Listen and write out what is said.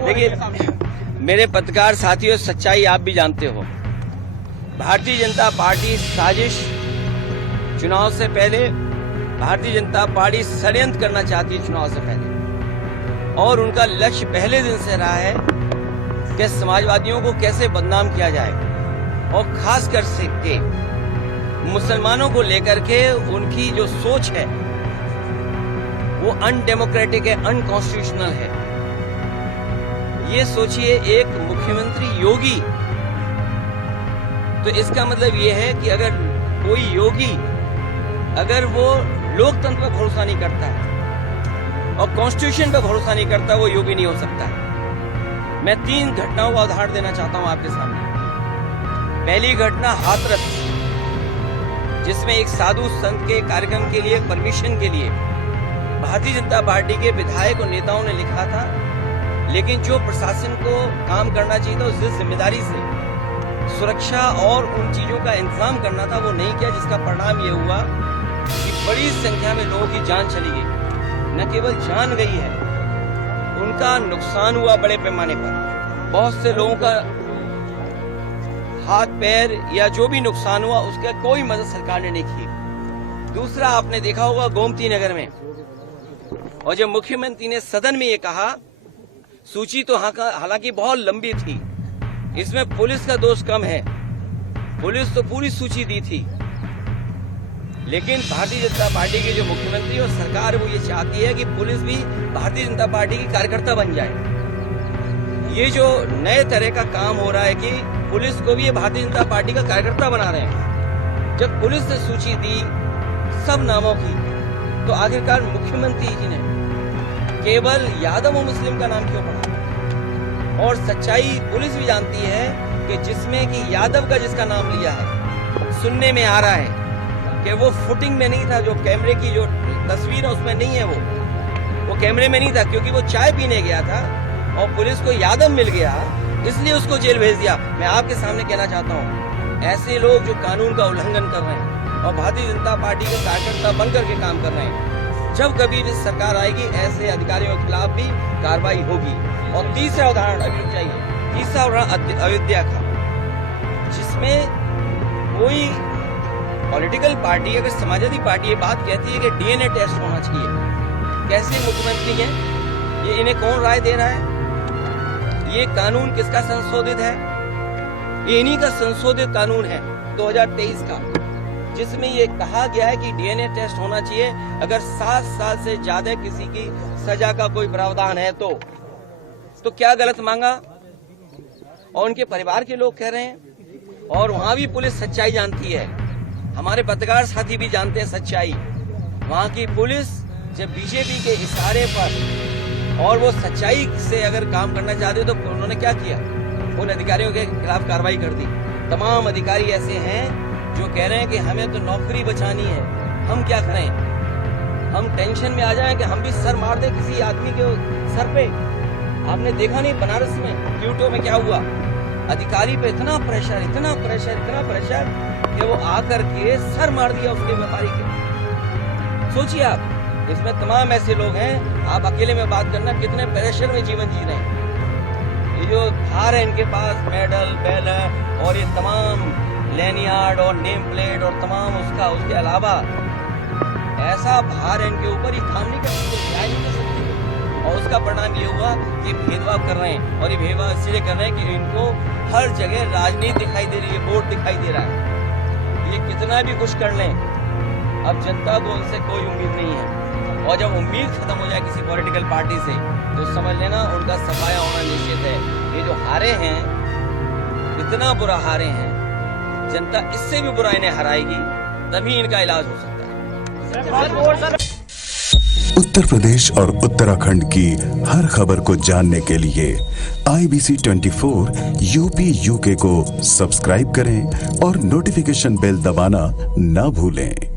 देखिए मेरे पत्रकार साथियों, सच्चाई आप भी जानते हो। भारतीय जनता पार्टी साजिश, चुनाव से पहले भारतीय जनता पार्टी षड्यंत्र करना चाहती है चुनाव से पहले, और उनका लक्ष्य पहले दिन से रहा है कि समाजवादियों को कैसे बदनाम किया जाए, और खास कर के मुसलमानों को लेकर के उनकी जो सोच है वो अनडेमोक्रेटिक है, अनकॉन्स्टिट्यूशनल है। ये सोचिए, एक मुख्यमंत्री योगी, तो इसका मतलब ये है कि अगर कोई योगी अगर वो लोकतंत्र पर भरोसा नहीं करता है और कॉन्स्टिट्यूशन पर भरोसा नहीं करता, वो योगी नहीं हो सकता है। मैं 3 घटनाओं का उदाहरण देना चाहता हूं आपके सामने। पहली घटना हाथरस, जिसमें एक साधु संत के कार्यक्रम के लिए, परमिशन के लिए भारतीय जनता पार्टी के विधायक और नेताओं ने लिखा था, लेकिन जो प्रशासन को काम करना चाहिए था उस जिम्मेदारी से सुरक्षा और उन चीजों का इंतजाम करना था, वो नहीं किया, जिसका परिणाम ये हुआ कि बड़ी संख्या में लोगों की जान चली गई। न केवल जान गई है, उनका नुकसान हुआ बड़े पैमाने पर। बहुत से लोगों का हाथ पैर या जो भी नुकसान हुआ, उसका कोई मदद सरकार ने नहीं की। दूसरा, आपने देखा होगा गोमती नगर में, और जब मुख्यमंत्री ने सदन में ये कहा, सूची तो हालांकि बहुत लंबी थी, इसमें पुलिस का दोष कम है, पुलिस तो पूरी सूची दी थी, लेकिन भारतीय जनता पार्टी के जो मुख्यमंत्री और सरकार वो ये चाहती है कि पुलिस भी भारतीय जनता पार्टी की कार्यकर्ता बन जाए। ये जो नए तरह का काम हो रहा है कि पुलिस को भी ये भारतीय जनता पार्टी का कार्यकर्ता बना रहे हैं। जब पुलिस ने सूची दी सब नामों की, तो आखिरकार मुख्यमंत्री जी ने केवल यादव और मुस्लिम का नाम क्यों पढ़ा? और सच्चाई पुलिस भी जानती है कि जिसमें कि यादव का जिसका नाम लिया है, सुनने में आ रहा है कि वो फुटिंग में नहीं था, जो कैमरे की जो तस्वीर है उसमें नहीं है, वो कैमरे में नहीं था, क्योंकि वो चाय पीने गया था और पुलिस को यादव मिल गया, इसलिए उसको जेल भेज दिया। मैं आपके सामने कहना चाहता हूँ, ऐसे लोग जो कानून का उल्लंघन कर रहे हैं और भारतीय जनता पार्टी के कार्यकर्ता बनकर के काम कर रहे हैं, जब कभी भी सरकार आएगी, ऐसे अधिकारियों के खिलाफ भी कार्रवाई होगी। और तीसरा उदाहरण, अभी रुक जाइए, तीसरा उदाहरण अयोध्या का, जिसमें कोई पॉलिटिकल पार्टी, अगर समाजवादी पार्टी ये बात कहती है कि डीएनए टेस्ट होना चाहिए, कैसे मुख्यमंत्री हैं, ये इन्हें कौन राय दे रहा है? ये कानून किसका संशोधित है? ये इन्हीं का संशोधित कानून है 2023 का, जिसमें ये कहा गया है कि डीएनए टेस्ट होना चाहिए अगर 7 साल से ज्यादा किसी की सजा का कोई प्रावधान है तो क्या गलत मांगा? और उनके परिवार के लोग कह रहे हैं, और वहां भी पुलिस सच्चाई जानती है, हमारे पत्रकार साथी भी जानते हैं सच्चाई। वहां की पुलिस जब बीजेपी के इशारे पर और वो सच्चाई से अगर काम करना चाहते तो उन्होंने क्या किया? उन अधिकारियों के खिलाफ कार्रवाई कर दी। तमाम अधिकारी ऐसे हैं जो कह रहे हैं कि हमें तो नौकरी बचानी है, हम क्या करें? हम टेंशन में आ जाएं कि हम भी सर मार दें किसी आदमी के सर पे। आपने देखा नहीं बनारस में, क्यूटो में क्या हुआ? अधिकारी पे इतना प्रेशर, इतना प्रेशर, इतना प्रेशर कि वो आकर के सर मार दिया उसके व्यापारी के। सोचिए आप, इसमें तमाम ऐसे लोग हैं, आप अकेले में बात करना कितने प्रेशर में जीवन जी रहे हैं। ये जो भार है इनके पास, मेडल, बैनर और ये तमाम लैनियार्ड और नेम प्लेट और तमाम उसके अलावा ऐसा भार है इनके ऊपर, ये काम नहीं कर सकते, न्याय नहीं कर सकते। और उसका परिणाम ये हुआ कि भेदभाव कर रहे हैं, और ये भेदभाव इसलिए कर रहे हैं कि इनको हर जगह राजनीति दिखाई दे रही है, वोट दिखाई दे रहा है। ये कितना भी कुछ कर लें, अब जनता को उनसे कोई उम्मीद नहीं है, और जब उम्मीद खत्म हो जाए किसी पॉलिटिकल पार्टी से, तो समझ लेना उनका सफाया होना निश्चित है। ये जो हारे हैं, इतना बुरा हारे हैं, जनता इससे भी बुरा इन्हें हराएगी, तभी इनका इलाज हो सकता है। उत्तर प्रदेश और उत्तराखंड की हर खबर को जानने के लिए IBC 24 UP UK को सब्सक्राइब करें और नोटिफिकेशन बेल दबाना ना भूलें।